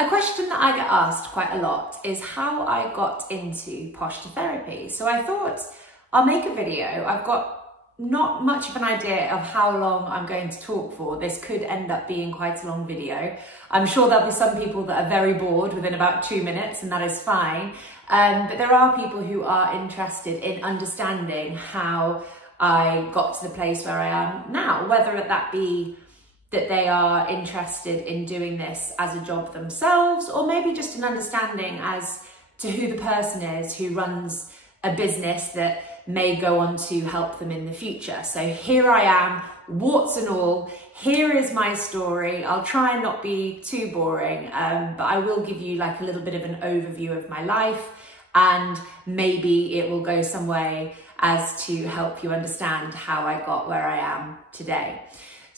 A question that I get asked quite a lot is how I got into posture therapy. So I thought I'll make a video. I've got not much of an idea of how long I'm going to talk for. This could end up being quite a long video. I'm sure there'll be some people that are very bored within about 2 minutes, and that is fine. But there are people who are interested in understanding how I got to the place where I am now, whether that be that they are interested in doing this as a job themselves, or maybe just an understanding as to who the person is who runs a business that may go on to help them in the future. So here I am, warts and all. Here is my story. I'll try and not be too boring, but I will give you like a little bit of an overview of my life, and maybe it will go some way as to help you understand how I got where I am today.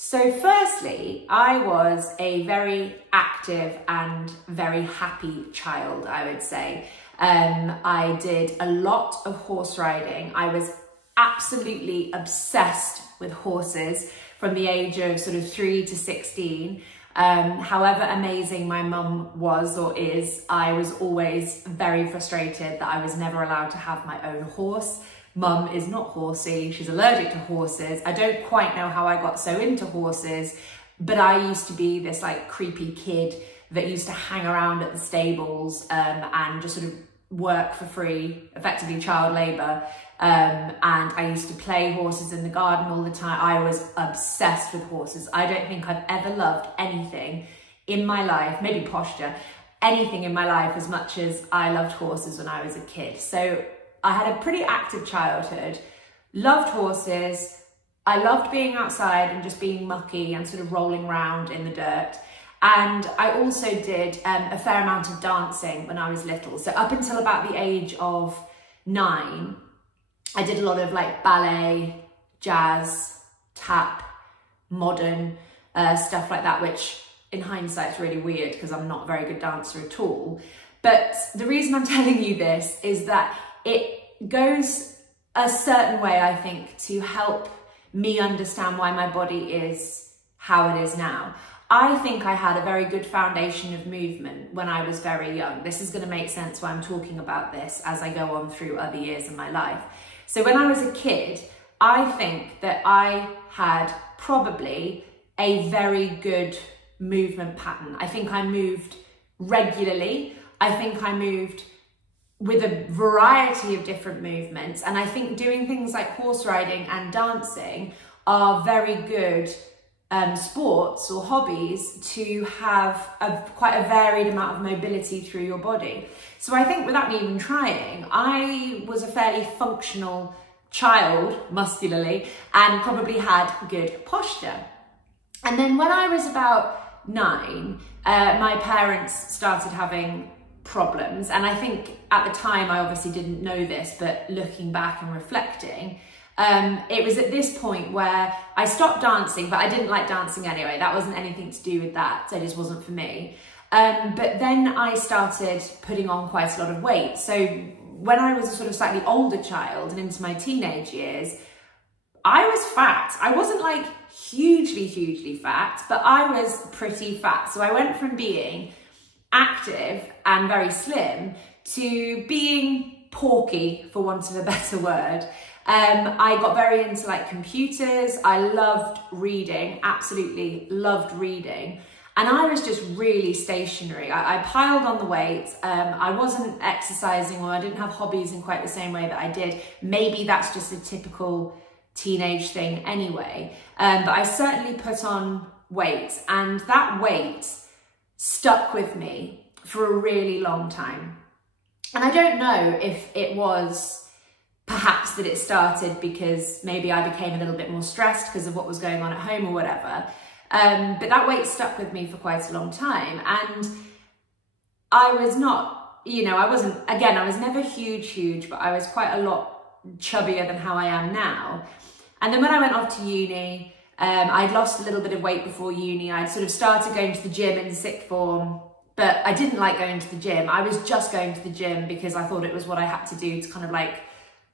So firstly, I was a very active and very happy child, I would say. I did a lot of horse riding. I was absolutely obsessed with horses from the age of sort of 3 to 16. However amazing my mum was or is, I was always very frustrated that I was never allowed to have my own horse. Mum is not horsey, she's allergic to horses. I don't quite know how I got so into horses, but I used to be this like creepy kid that used to hang around at the stables and just sort of work for free, effectively child labour. And I used to play horses in the garden all the time. I was obsessed with horses. I don't think I've ever loved anything in my life, maybe posture, anything in my life as much as I loved horses when I was a kid. So I had a pretty active childhood, loved horses. I loved being outside and just being mucky and sort of rolling around in the dirt. And I also did a fair amount of dancing when I was little. So up until about the age of 9, I did a lot of like ballet, jazz, tap, modern stuff like that, which in hindsight is really weird because I'm not a very good dancer at all. But the reason I'm telling you this is that it goes a certain way, I think, to help me understand why my body is how it is now. I think I had a very good foundation of movement when I was very young. This is going to make sense why I'm talking about this as I go on through other years in my life. So when I was a kid, I think that I had probably a very good movement pattern. I think I moved regularly. I think I moved with a variety of different movements. And I think doing things like horse riding and dancing are very good sports or hobbies to have quite a varied amount of mobility through your body. So I think without me even trying, I was a fairly functional child muscularly and probably had good posture. And then when I was about 9, my parents started having problems. And I think at the time, I obviously didn't know this, but looking back and reflecting, it was at this point where I stopped dancing, but I didn't like dancing anyway. That wasn't anything to do with that. So it just wasn't for me. But then I started putting on quite a lot of weight. So when I was a sort of slightly older child and into my teenage years, I was fat. I wasn't like hugely fat, but I was pretty fat. So I went from being active and very slim to being porky, for want of a better word. I got very into like computers. I loved reading, absolutely loved reading. And I was just really stationary. I piled on the weight. I wasn't exercising, or I didn't have hobbies in quite the same way that I did. Maybe that's just a typical teenage thing anyway. But I certainly put on weight, and that weight stuck with me for a really long time. And I don't know if it was perhaps that it started because maybe I became a little bit more stressed because of what was going on at home or whatever. But that weight stuck with me for quite a long time. And I was not, you know, I was never huge, but I was quite a lot chubbier than how I am now. And then when I went off to uni, I'd lost a little bit of weight before uni. I'd sort of started going to the gym in sixth form, but I didn't like going to the gym. I was just going to the gym because I thought it was what I had to do to kind of like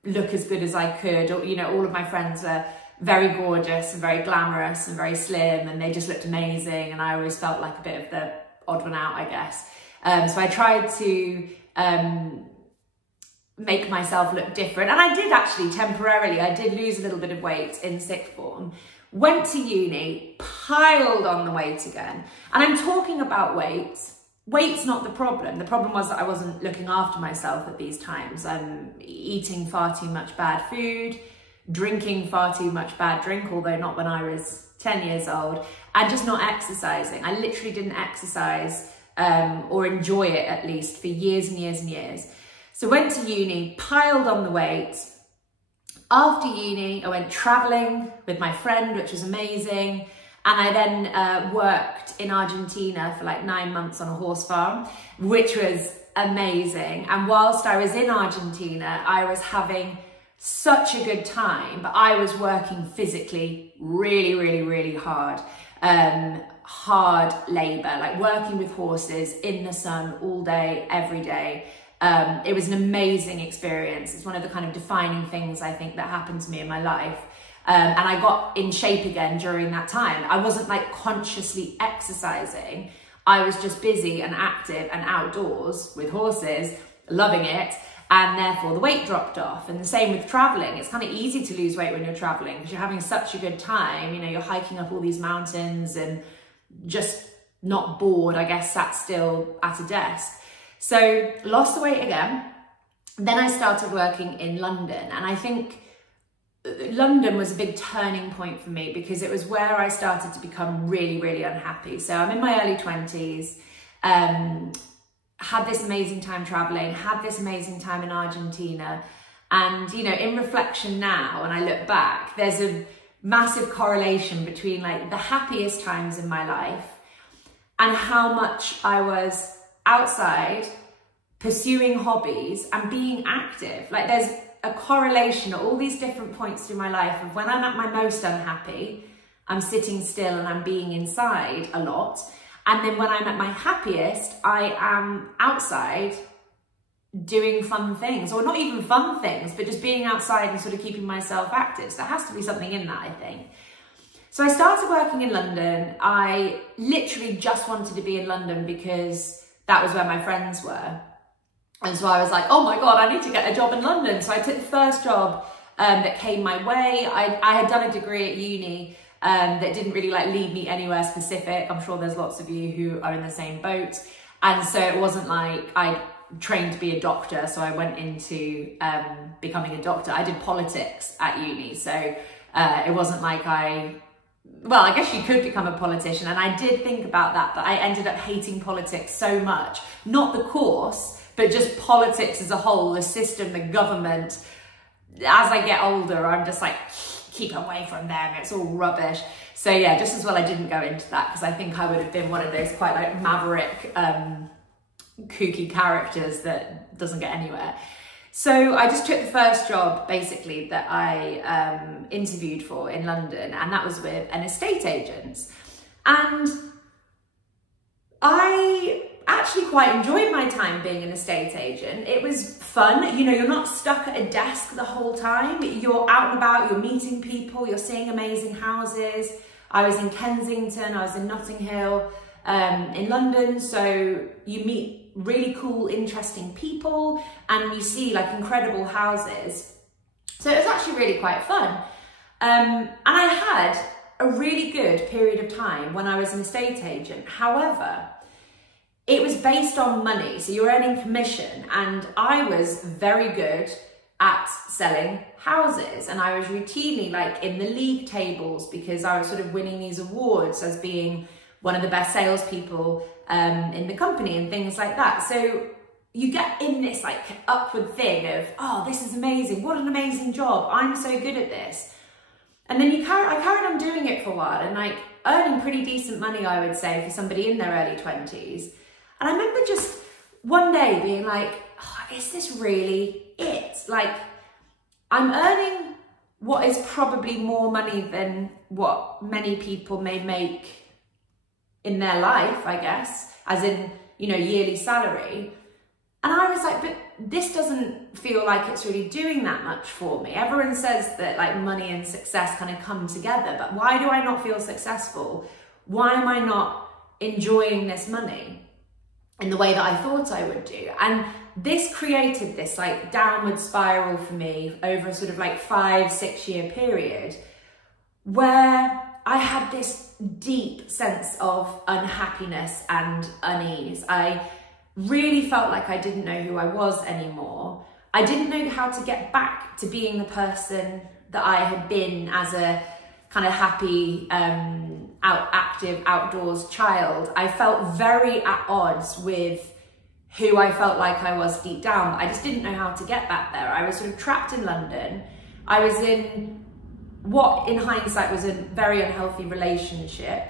look as good as I could. Or, you know, all of my friends were very gorgeous and very glamorous and very slim, and they just looked amazing. And I always felt like a bit of the odd one out, I guess. So I tried to make myself look different. And I did actually temporarily, I did lose a little bit of weight in sixth form. Went to uni, piled on the weight again. And I'm talking about weight. Weight's not the problem. The problem was that I wasn't looking after myself at these times. I'm eating far too much bad food, drinking far too much bad drink, although not when I was 10 years old, and just not exercising. I literally didn't exercise or enjoy it, at least, for years and years and years. So went to uni, piled on the weight. After uni, I went traveling with my friend, which was amazing. And I then worked in Argentina for like 9 months on a horse farm, which was amazing. And whilst I was in Argentina, I was having such a good time, but I was working physically really, really, really hard. Hard labor, like working with horses in the sun all day, every day. It was an amazing experience. It's one of the kind of defining things I think that happened to me in my life. And I got in shape again during that time. I wasn't like consciously exercising. I was just busy and active and outdoors with horses, loving it. And therefore the weight dropped off. And the same with traveling. It's kind of easy to lose weight when you're traveling because you're having such a good time. You know, you're hiking up all these mountains and just not bored, I guess, sat still at a desk. So lost the weight again. Then I started working in London, and I think London was a big turning point for me because it was where I started to become really, really unhappy. So I'm in my early 20s, had this amazing time traveling, had this amazing time in Argentina. And, you know, in reflection now, when I look back, there's a massive correlation between like the happiest times in my life and how much I was outside pursuing hobbies and being active. Like there's a correlation at all these different points through my life of when I'm at my most unhappy, I'm sitting still and I'm being inside a lot. And then when I'm at my happiest, I am outside doing fun things, or not even fun things, but just being outside and sort of keeping myself active. So there has to be something in that, I think. So I started working in London. I literally just wanted to be in London because that was where my friends were. And so I was like, oh my God, I need to get a job in London. So I took the first job that came my way. I had done a degree at uni that didn't really like lead me anywhere specific. I'm sure there's lots of you who are in the same boat. And so it wasn't like I trained to be a doctor. So I went into becoming a doctor. I did politics at uni. So it wasn't like well, I guess you could become a politician, and I did think about that, but I ended up hating politics so much. Not the course, but just politics as a whole, the system, the government. As I get older, I'm just like, keep away from them, it's all rubbish. So yeah, just as well I didn't go into that, because I think I would have been one of those quite like maverick, kooky characters that doesn't get anywhere. So I just took the first job basically that I interviewed for in London, and that was with an estate agent. And I actually quite enjoyed my time being an estate agent. It was fun. You know, you're not stuck at a desk the whole time. You're out and about, you're meeting people, you're seeing amazing houses. I was in Kensington, I was in Notting Hill, in London. So you meet really cool, interesting people, and you see like incredible houses. So it was actually really quite fun. And I had a really good period of time when I was an estate agent. However, it was based on money. So you're earning commission, and I was very good at selling houses, and I was routinely like in the league tables because I was sort of winning these awards as being one of the best salespeople in the company and things like that. So you get in this like upward thing of, oh, this is amazing. What an amazing job. I'm so good at this. And then I carried on doing it for a while and like earning pretty decent money, I would say, for somebody in their early 20s. And I remember just one day being like, oh, is this really it? Like, I'm earning what is probably more money than what many people may make in their life, I guess, as in, you know, yearly salary. And I was like, but this doesn't feel like it's really doing that much for me. Everyone says that like money and success kind of come together, but why do I not feel successful? Why am I not enjoying this money? in the way that I thought I would do. And this created this like downward spiral for me over a sort of like 5-6 year period where I had this deep sense of unhappiness and unease. I really felt like I didn't know who I was anymore. I didn't know how to get back to being the person that I had been as a kind of happy, active, outdoors child. I felt very at odds with who I felt like I was deep down. I just didn't know how to get back there. I was sort of trapped in London. I was in what in hindsight was a very unhealthy relationship,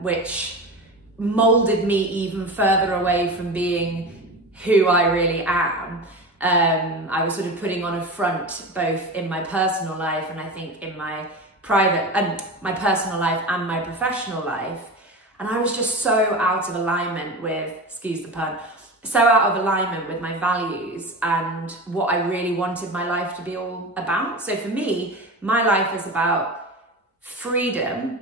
which molded me even further away from being who I really am. I was sort of putting on a front both in my personal life and I think in my private, my personal life and my professional life. And I was just so out of alignment with, excuse the pun, so out of alignment with my values and what I really wanted my life to be all about. So for me, my life is about freedom.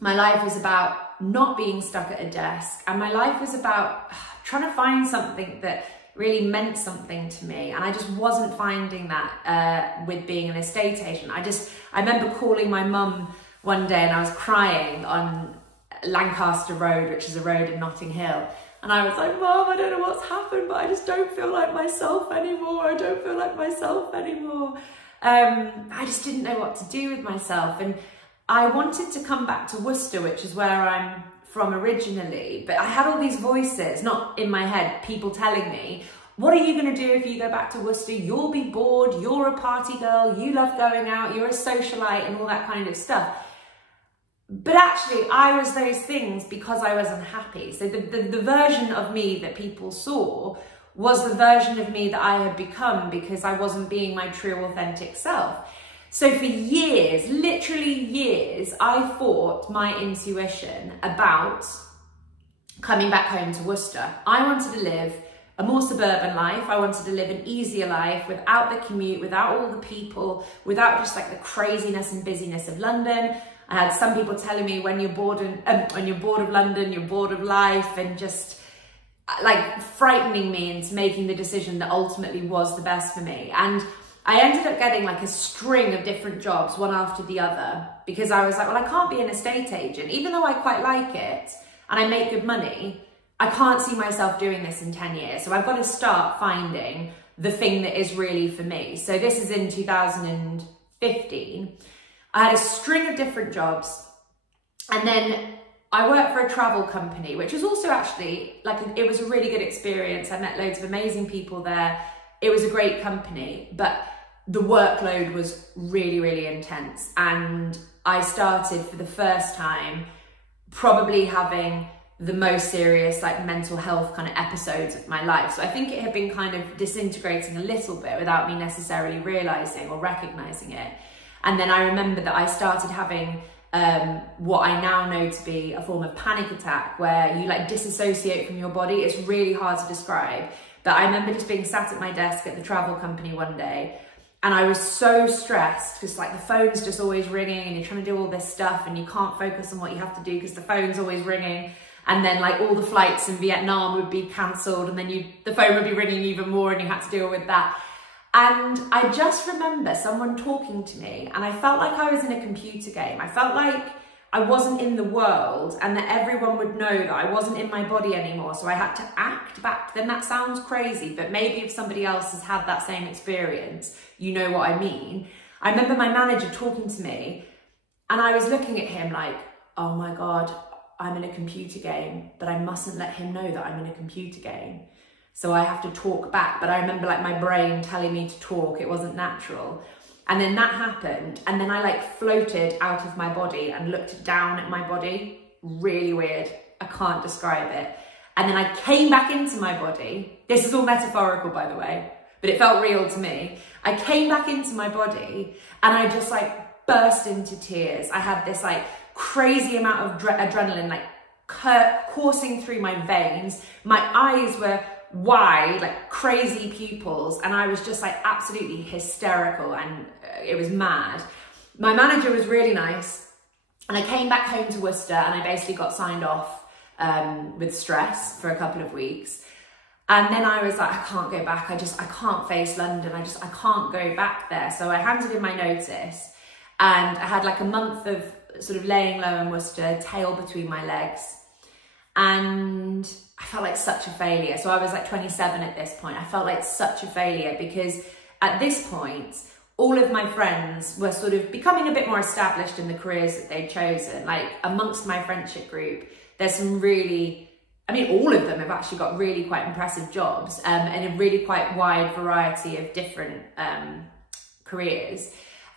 My life is about not being stuck at a desk. And my life was about trying to find something that really meant something to me. And I just wasn't finding that with being an estate agent. I remember calling my mum one day and I was crying on Lancaster Road, which is a road in Notting Hill. And I was like, Mum, I don't know what's happened, but I just don't feel like myself anymore. I don't feel like myself anymore. I just didn't know what to do with myself. And I wanted to come back to Worcester, which is where I'm from originally, but I had all these voices, not in my head, people telling me, what are you going to do if you go back to Worcester? You'll be bored, you're a party girl, you love going out, you're a socialite and all that kind of stuff. But actually, I was those things because I was unhappy. So the version of me that people saw was the version of me that I had become because I wasn't being my true, authentic self. So for years, literally years, I fought my intuition about coming back home to Worcester. I wanted to live a more suburban life. I wanted to live an easier life without the commute, without all the people, without just like the craziness and busyness of London. I had some people telling me when you're bored of London, you're bored of life, and just like frightening me into making the decision that ultimately was the best for me. And I ended up getting like a string of different jobs, one after the other, because I was like, well, I can't be an estate agent. Even though I quite like it and I make good money, I can't see myself doing this in 10 years. So I've got to start finding the thing that is really for me. So this is in 2015. I had a string of different jobs, and then I worked for a travel company, which was also actually like, it was a really good experience. I met loads of amazing people there. It was a great company, but the workload was really, really intense. And I started for the first time probably having the most serious like mental health kind of episodes of my life. So I think it had been kind of disintegrating a little bit without me necessarily realizing or recognizing it. And then I remember that I started having what I now know to be a form of panic attack, where you like disassociate from your body. It's really hard to describe. But I remember just being sat at my desk at the travel company one day, and I was so stressed because like the phone's just always ringing and you're trying to do all this stuff and you can't focus on what you have to do because the phone's always ringing. And then like all the flights in Vietnam would be cancelled, and then the phone would be ringing even more and you had to deal with that. And I just remember someone talking to me, and I felt like I was in a computer game. I felt like I wasn't in the world and that everyone would know that I wasn't in my body anymore. So I had to act back to them. That sounds crazy, but maybe if somebody else has had that same experience, you know what I mean. I remember my manager talking to me, and I was looking at him like, oh my God, I'm in a computer game, but I mustn't let him know that I'm in a computer game. So I have to talk back. But I remember like my brain telling me to talk. It wasn't natural. And then that happened. And then I like floated out of my body and looked down at my body. Really weird. I can't describe it. And then I came back into my body. This is all metaphorical, by the way, but it felt real to me. I came back into my body and I just like burst into tears. I had this like crazy amount of adrenaline like coursing through my veins. My eyes were wide, like crazy pupils, and I was just like absolutely hysterical, and it was mad. My manager was really nice, and I came back home to Worcester and I basically got signed off with stress for a couple of weeks. And then I was like, I can't go back. I can't face London. I can't go back there. So I handed in my notice, and I had like a month of sort of laying low in Worcester, tail between my legs. And I felt like such a failure. So I was like 27 at this point. I felt like such a failure because at this point, all of my friends were sort of becoming a bit more established in the careers that they'd chosen. Like amongst my friendship group, there's some really, I mean, all of them have actually got really quite impressive jobs and a really quite wide variety of different careers.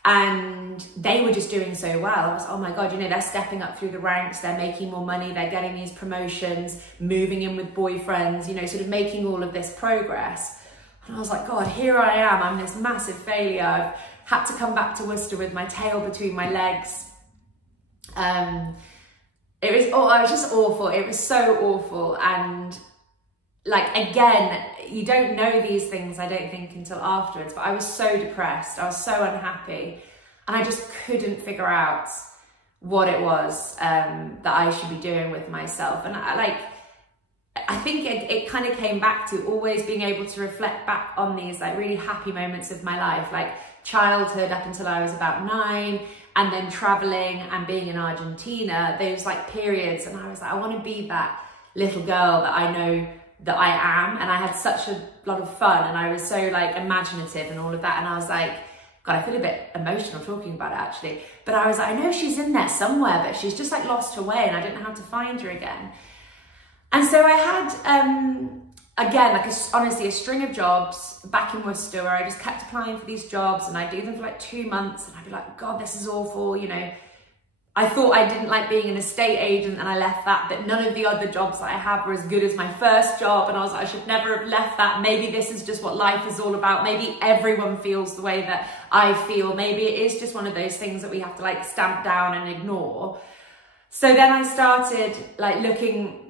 And they were just doing so well. I was, oh my God, you know, they're stepping up through the ranks, they're making more money, they're getting these promotions, moving in with boyfriends, you know, sort of making all of this progress. And I was like, God, here I am, I'm this massive failure. I've had to come back to Worcester with my tail between my legs. It was just awful. It was so awful. And like, again, you don't know these things, I don't think, until afterwards, but I was so depressed. I was so unhappy, and I just couldn't figure out what it was that I should be doing with myself. And I think it kind of came back to always being able to reflect back on these like really happy moments of my life, like childhood up until I was about 9, and then traveling and being in Argentina, those like periods. And I was like, I want to be that little girl that I know that I am. And I had such a lot of fun, and I was so like imaginative and all of that. And I was like, God, I feel a bit emotional talking about it actually, but I was like, I know she's in there somewhere, but she's just like lost her way and I don't know how to find her again. And so I had, again, like honestly, a string of jobs back in Worcester where I just kept applying for these jobs, and I'd do them for like 2 months, and I'd be like, God, this is awful, you know. I thought I didn't like being an estate agent, and I left that, but none of the other jobs that I had were as good as my first job, and I was like, I should never have left that. Maybe this is just what life is all about. Maybe everyone feels the way that I feel. Maybe it is just one of those things that we have to like stamp down and ignore. So then I started like looking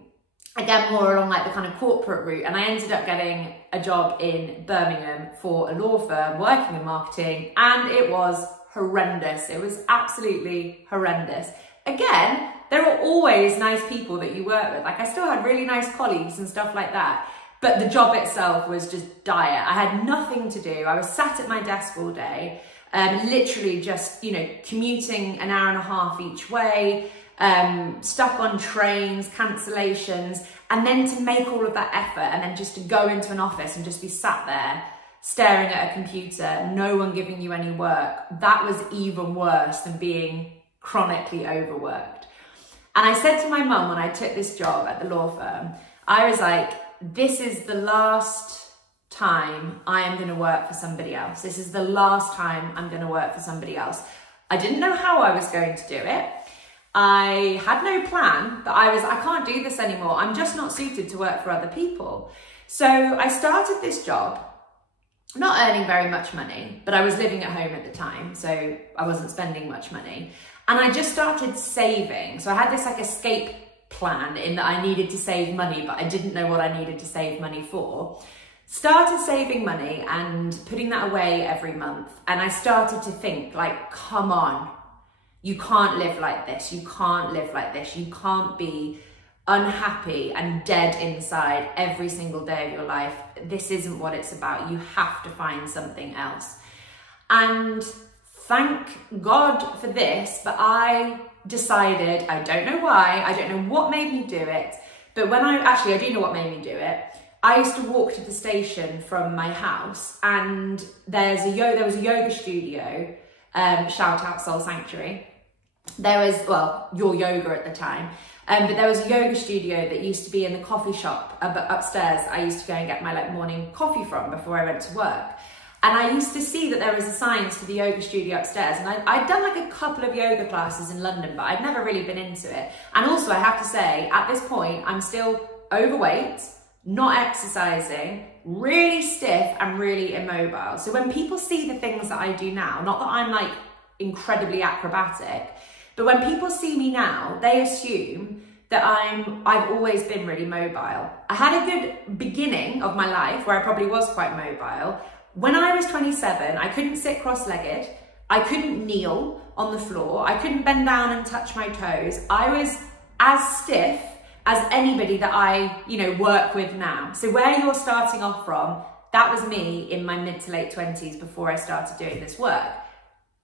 again more along like the kind of corporate route, and I ended up getting a job in Birmingham for a law firm working in marketing, and it was horrendous. It was absolutely horrendous. Again, there are always nice people that you work with. Like I still had really nice colleagues and stuff like that, but the job itself was just dire. I had nothing to do. I was sat at my desk all day, literally just, you know, commuting an hour and a half each way, stuck on trains, cancellations, and then to make all of that effort and then just to go into an office and just be sat there staring at a computer, no one giving you any work, that was even worse than being chronically overworked. And I said to my mum when I took this job at the law firm, I was like, this is the last time I am going to work for somebody else. This is the last time I'm going to work for somebody else. I didn't know how I was going to do it. I had no plan, but I can't do this anymore. I'm just not suited to work for other people. So I started this job, not earning very much money, but I was living at home at the time, so I wasn't spending much money. And I just started saving. So I had this like escape plan in that I needed to save money, but I didn't know what I needed to save money for. Started saving money and putting that away every month. And I started to think like, come on, you can't live like this. You can't live like this. You can't be unhappy and dead inside every single day of your life. This isn't what it's about. You have to find something else. And thank God for this, but I decided, I don't know why, I don't know what made me do it, but when I do know what made me do it. I used to walk to the station from my house, and there was a yoga studio, shout out Soul Sanctuary. There was, well, Your Yoga at the time, but there was a yoga studio that used to be in the coffee shop upstairs. I used to go and get my like morning coffee from before I went to work. And I used to see that there was a sign for the yoga studio upstairs. And I'd done like a couple of yoga classes in London, but I'd never really been into it. And also I have to say, at this point, I'm still overweight, not exercising, really stiff and really immobile. So when people see the things that I do now, not that I'm like incredibly acrobatic, but when people see me now, they assume that I've always been really mobile. I had a good beginning of my life where I probably was quite mobile. When I was 27, I couldn't sit cross-legged. I couldn't kneel on the floor. I couldn't bend down and touch my toes. I was as stiff as anybody that I, work with now. So where you're starting off from, that was me in my mid to late 20s before I started doing this work.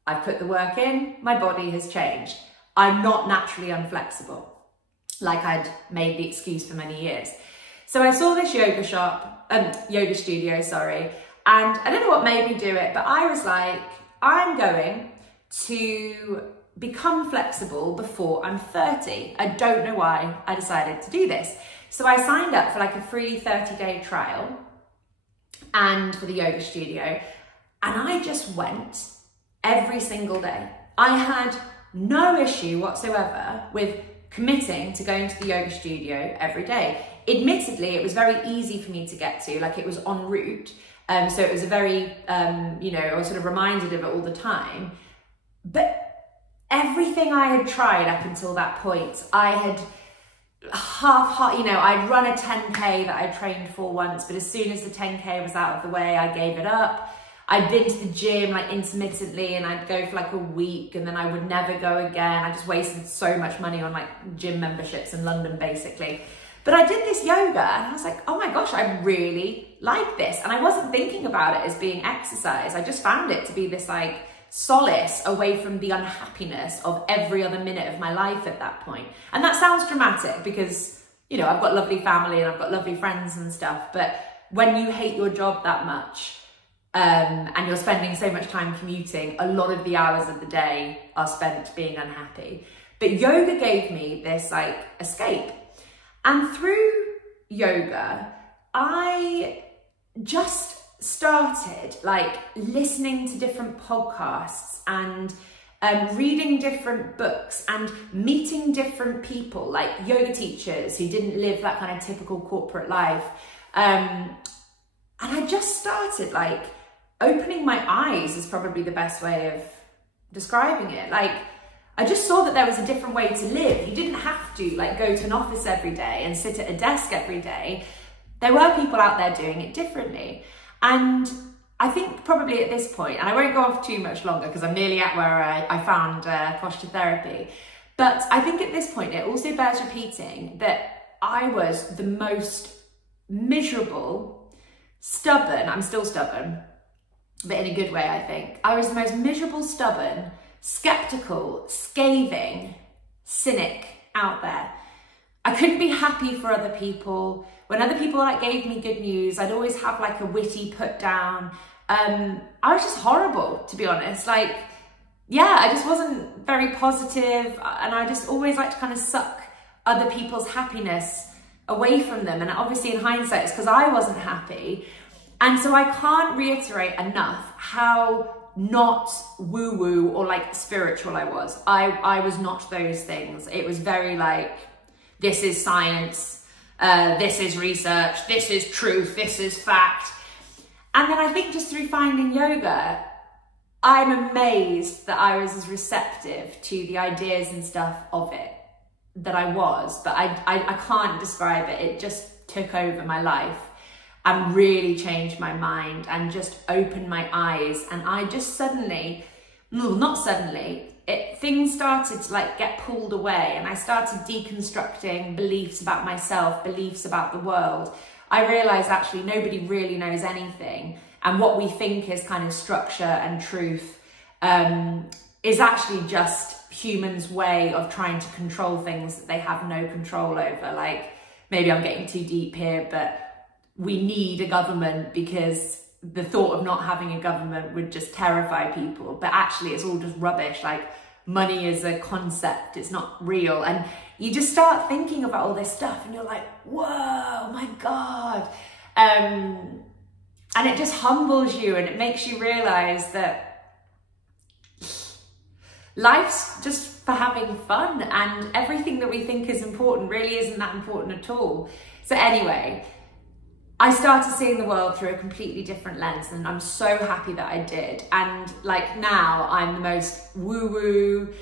I've put the work in, my body has changed. I'm not naturally unflexible, like I'd made the excuse for many years. So I saw this yoga studio, and I don't know what made me do it, but I was like, I'm going to become flexible before I'm 30. I don't know why I decided to do this. So I signed up for like a free 30-day trial and for the yoga studio, and I just went every single day. I had no issue whatsoever with committing to going to the yoga studio every day. Admittedly, it was very easy for me to get to, like it was en route. So it was a very, I was sort of reminded of it all the time. But everything I had tried up until that point, I had I'd run a 10K that I trained for once, but as soon as the 10K was out of the way, I gave it up. I'd been to the gym like intermittently, and I'd go for like a week and then I would never go again. I just wasted so much money on like gym memberships in London basically. But I did this yoga and I was like, oh my gosh, I really like this. And I wasn't thinking about it as being exercise. I just found it to be this like solace away from the unhappiness of every other minute of my life at that point. And that sounds dramatic because, I've got lovely family and I've got lovely friends and stuff. But when you hate your job that much, and you're spending so much time commuting, a lot of the hours of the day are spent being unhappy. But yoga gave me this like escape. And through yoga, I just started like listening to different podcasts and reading different books and meeting different people, like yoga teachers who didn't live that kind of typical corporate life. And I just started like opening my eyes is probably the best way of describing it. Like, I just saw that there was a different way to live. You didn't have to like go to an office every day and sit at a desk every day. There were people out there doing it differently. And I think probably at this point, and I won't go off too much longer because I'm nearly at where I found posture therapy, but I think at this point it also bears repeating that I was the most miserable, stubborn, I'm still stubborn, but in a good way I think. I was the most miserable, stubborn, skeptical, scathing cynic out there. I couldn't be happy for other people. When other people like gave me good news, I'd always have like a witty put down. I was just horrible, to be honest. Like, yeah, I just wasn't very positive, and I just always like to kind of suck other people's happiness away from them. And obviously in hindsight, it's because I wasn't happy. And so I can't reiterate enough how not woo-woo or like spiritual I was. I was not those things. It was very like, this is science, this is research, this is truth, this is fact. And then I think just through finding yoga, I'm amazed that I was as receptive to the ideas and stuff of it that I was, but I can't describe it. It just took over my life and really changed my mind and just opened my eyes. And I just suddenly, not suddenly, things started to like get pulled away, and I started deconstructing beliefs about myself, beliefs about the world. I realized actually nobody really knows anything, and what we think is kind of structure and truth is actually just humans' way of trying to control things that they have no control over. Like, maybe I'm getting too deep here, but we need a government because the thought of not having a government would just terrify people. But actually it's all just rubbish. Like, money is a concept, it's not real. And you just start thinking about all this stuff and you're like, whoa, my God. And it just humbles you, and it makes you realize that life's just for having fun, and everything that we think is important really isn't that important at all. So anyway, I started seeing the world through a completely different lens, and I'm so happy that I did. And like now I'm the most woo-woo,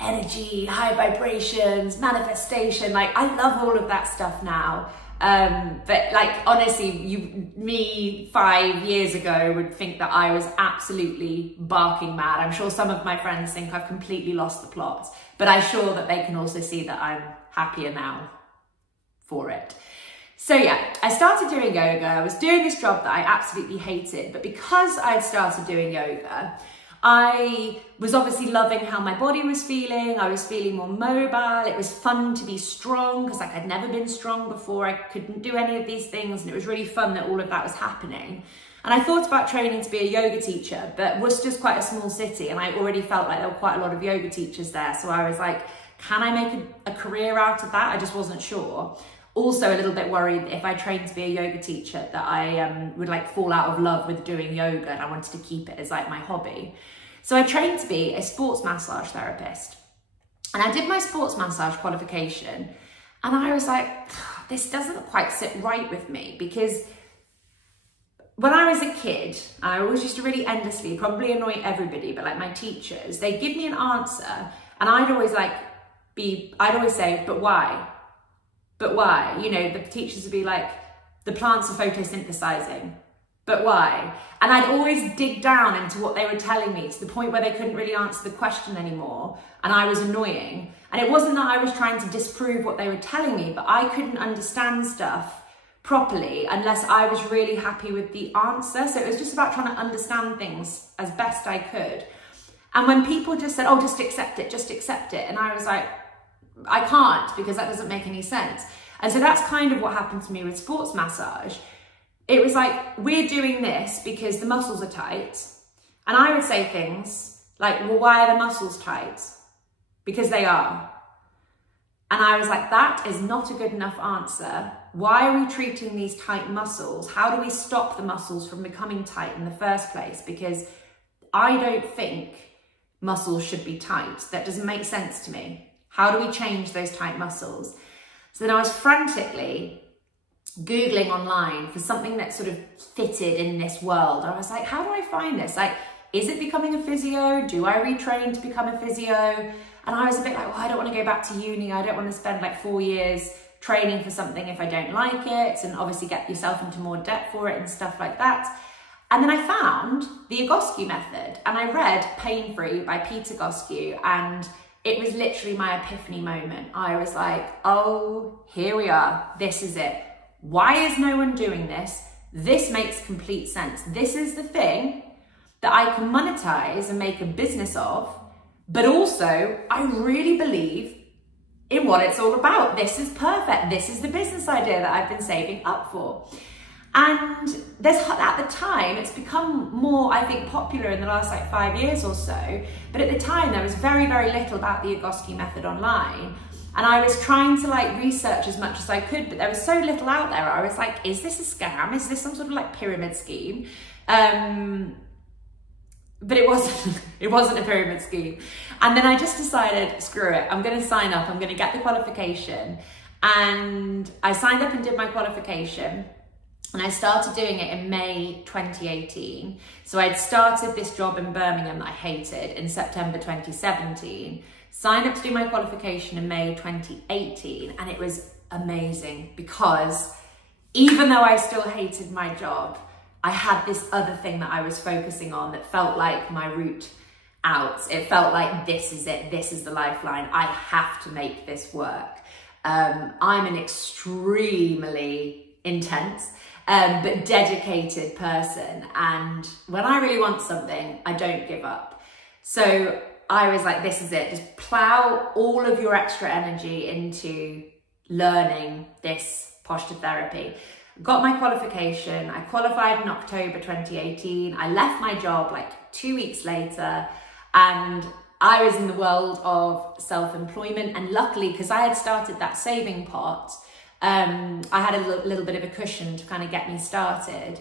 energy, high vibrations, manifestation. Like, I love all of that stuff now. But like, honestly, me 5 years ago would think that I was absolutely barking mad. I'm sure some of my friends think I've completely lost the plot, but I'm sure that they can also see that I'm happier now. for it. So yeah, I started doing yoga. I was doing this job that I absolutely hated, but because I'd started doing yoga, I was obviously loving how my body was feeling. I was feeling more mobile. It was fun to be strong because like I'd never been strong before. I couldn't do any of these things, and it was really fun that all of that was happening. And I thought about training to be a yoga teacher, but Worcester's quite a small city and I already felt like there were quite a lot of yoga teachers there. So I was like, can I make a career out of that? I just wasn't sure. Also a little bit worried that if I trained to be a yoga teacher that I would like fall out of love with doing yoga, and I wanted to keep it as like my hobby. So I trained to be a sports massage therapist, and I did my sports massage qualification, and I was like, this doesn't quite sit right with me, because when I was a kid, I always used to really endlessly, probably annoy everybody, but like my teachers, they'd give me an answer and I'd always say, but why? But why? You know, the teachers would be like, the plants are photosynthesizing, but why? And I'd always dig down into what they were telling me to the point where they couldn't really answer the question anymore. And I was annoying. And it wasn't that I was trying to disprove what they were telling me, but I couldn't understand stuff properly unless I was really happy with the answer. So it was just about trying to understand things as best I could. And when people just said, oh, just accept it, just accept it. And I was like, I can't, because that doesn't make any sense. And so that's kind of what happened to me with sports massage. It was like, we're doing this because the muscles are tight. And I would say things like, well, why are the muscles tight? Because they are. And I was like, that is not a good enough answer. Why are we treating these tight muscles? How do we stop the muscles from becoming tight in the first place? Because I don't think muscles should be tight. That doesn't make sense to me. How do we change those tight muscles? So then I was frantically Googling online for something that sort of fitted in this world. I was like, how do I find this? Like, is it becoming a physio? Do I retrain to become a physio? And I was a bit like, well, I don't want to go back to uni. I don't want to spend like 4 years training for something if I don't like it, and obviously get yourself into more debt for it and stuff like that. And then I found the Egoscue method, and I read Pain Free by Peter Egoscue, and it was literally my epiphany moment. I was like, oh, here we are. This is it. Why is no one doing this? This makes complete sense. This is the thing that I can monetize and make a business of, but also I really believe in what it's all about. This is perfect. This is the business idea that I've been saving up for. And at the time, it's become more, I think, popular in the last like 5 years or so. But at the time, there was very, very little about the Egoscue method online. And I was trying to like research as much as I could, but there was so little out there. I was like, is this a scam? Is this some sort of like pyramid scheme? But it wasn't a pyramid scheme. And then I just decided, screw it, I'm gonna sign up, I'm gonna get the qualification. And I signed up and did my qualification. And I started doing it in May 2018. So I'd started this job in Birmingham that I hated in September 2017. Signed up to do my qualification in May 2018. And it was amazing because even though I still hated my job, I had this other thing that I was focusing on that felt like my route out. It felt like this is it, this is the lifeline. I have to make this work. I'm an extremely intense but dedicated person. And when I really want something, I don't give up. So I was like, this is it. Just plow all of your extra energy into learning this posture therapy. Got my qualification. I qualified in October 2018. I left my job like 2 weeks later, and I was in the world of self-employment. And luckily, because I had started that saving pot, I had a little bit of a cushion to kind of get me started.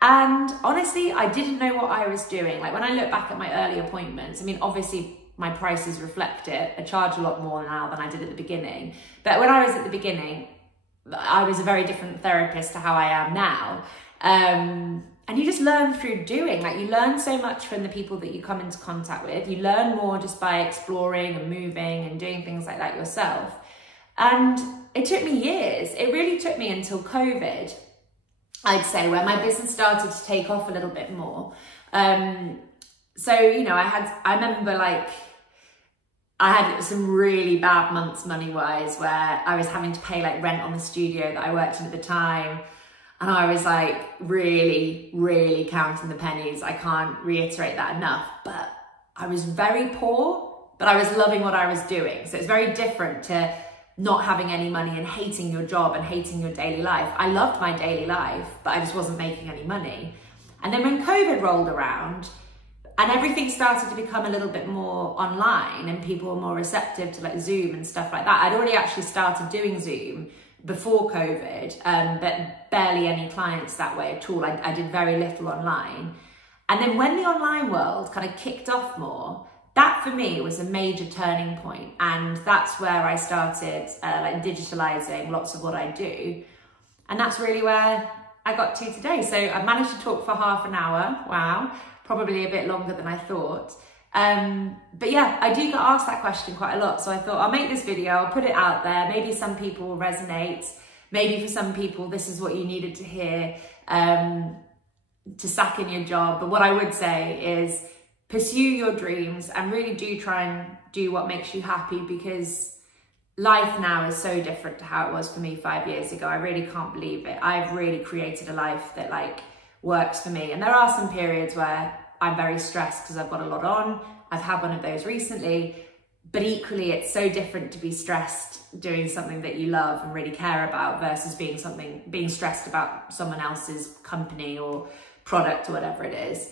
And honestly, I didn't know what I was doing. Like when I look back at my early appointments, I mean, obviously my prices reflect it. I charge a lot more now than I did at the beginning. But when I was at the beginning, I was a very different therapist to how I am now. And you just learn through doing. Like you learn so much from the people that you come into contact with. You learn more just by exploring and moving and doing things like that yourself. And it took me years. It really took me until COVID, I'd say, where my business started to take off a little bit more. So, you know, I remember like, I had some really bad months money-wise where I was having to pay like rent on the studio that I worked in at the time. And I was like really, really counting the pennies. I can't reiterate that enough, but I was very poor, but I was loving what I was doing. So it's very different to not having any money and hating your job and hating your daily life. I loved my daily life, but I just wasn't making any money. And then when COVID rolled around and everything started to become a little bit more online and people were more receptive to like Zoom and stuff like that, I'd already actually started doing Zoom before COVID, but barely any clients that way at all. I did very little online. And then when the online world kind of kicked off more, that for me was a major turning point. And that's where I started like digitalizing lots of what I do. And that's really where I got to today. So I managed to talk for half an hour. Wow, probably a bit longer than I thought. But yeah, I do get asked that question quite a lot. So I thought I'll make this video, I'll put it out there. Maybe some people will resonate. Maybe for some people, this is what you needed to hear to sack in your job. But what I would say is pursue your dreams and really do try and do what makes you happy, because life now is so different to how it was for me 5 years ago. I really can't believe it. I've really created a life that like works for me. And there are some periods where I'm very stressed because I've got a lot on. I've had one of those recently, but equally it's so different to be stressed doing something that you love and really care about versus being stressed about someone else's company or product or whatever it is.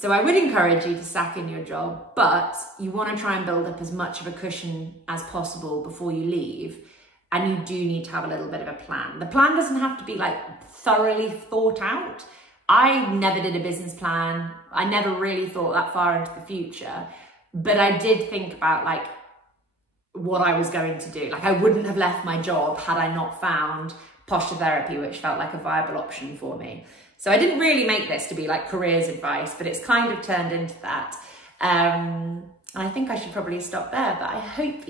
So I would encourage you to sack in your job, but you want to try and build up as much of a cushion as possible before you leave. And you do need to have a little bit of a plan. The plan doesn't have to be like thoroughly thought out. I never did a business plan. I never really thought that far into the future, but I did think about like what I was going to do. Like I wouldn't have left my job had I not found posture therapy, which felt like a viable option for me. So I didn't really make this to be like careers advice, but it's kind of turned into that. And I think I should probably stop there, but I hope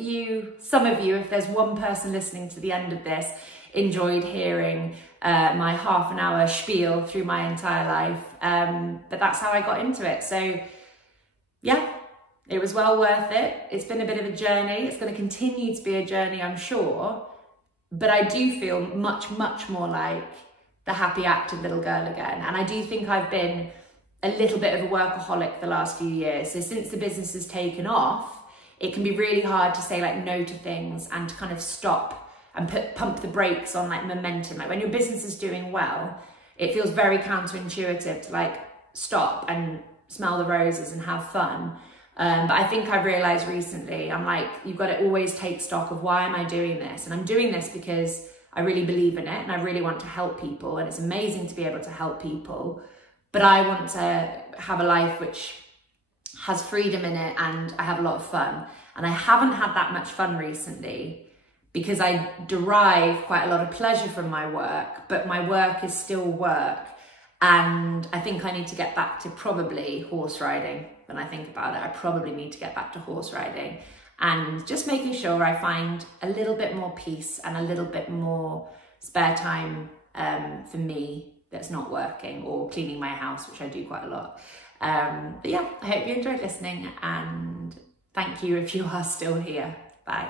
some of you, if there's one person listening to the end of this, enjoyed hearing my half an hour spiel through my entire life. But that's how I got into it. So yeah, it was well worth it. It's been a bit of a journey. It's going to continue to be a journey, I'm sure. But I do feel much, much more like the happy, active little girl again. And I do think I've been a little bit of a workaholic the last few years. So since the business has taken off, it can be really hard to say like no to things and to kind of stop and pump the brakes on like momentum. Like when your business is doing well, it feels very counterintuitive to like stop and smell the roses and have fun. But I think I've realized recently, I'm like, you've got to always take stock of why am I doing this? And I'm doing this because I really believe in it and I really want to help people, and it's amazing to be able to help people. But I want to have a life which has freedom in it and I have a lot of fun. And I haven't had that much fun recently because I derive quite a lot of pleasure from my work, but my work is still work. And I think I need to get back to probably horse riding. When I think about it, I probably need to get back to horse riding and just making sure I find a little bit more peace and a little bit more spare time for me that's not working, or cleaning my house, which I do quite a lot. But yeah, I hope you enjoyed listening, and thank you if you are still here. Bye.